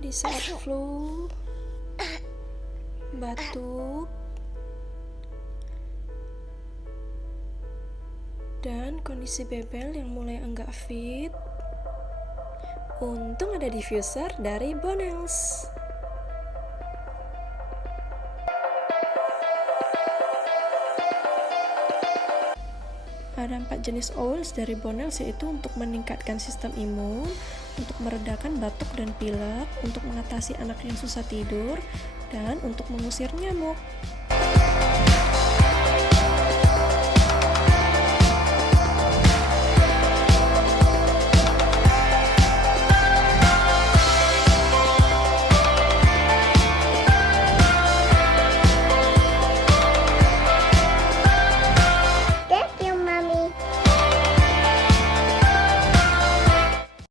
Di saat flu, batuk, dan kondisi bebel yang mulai enggak fit, untung ada diffuser dari Bonels. Ada 4 jenis oils dari Bonels, yaitu untuk meningkatkan sistem imun, untuk meredakan batuk dan pilek, untuk mengatasi anak yang susah tidur, dan untuk mengusir nyamuk.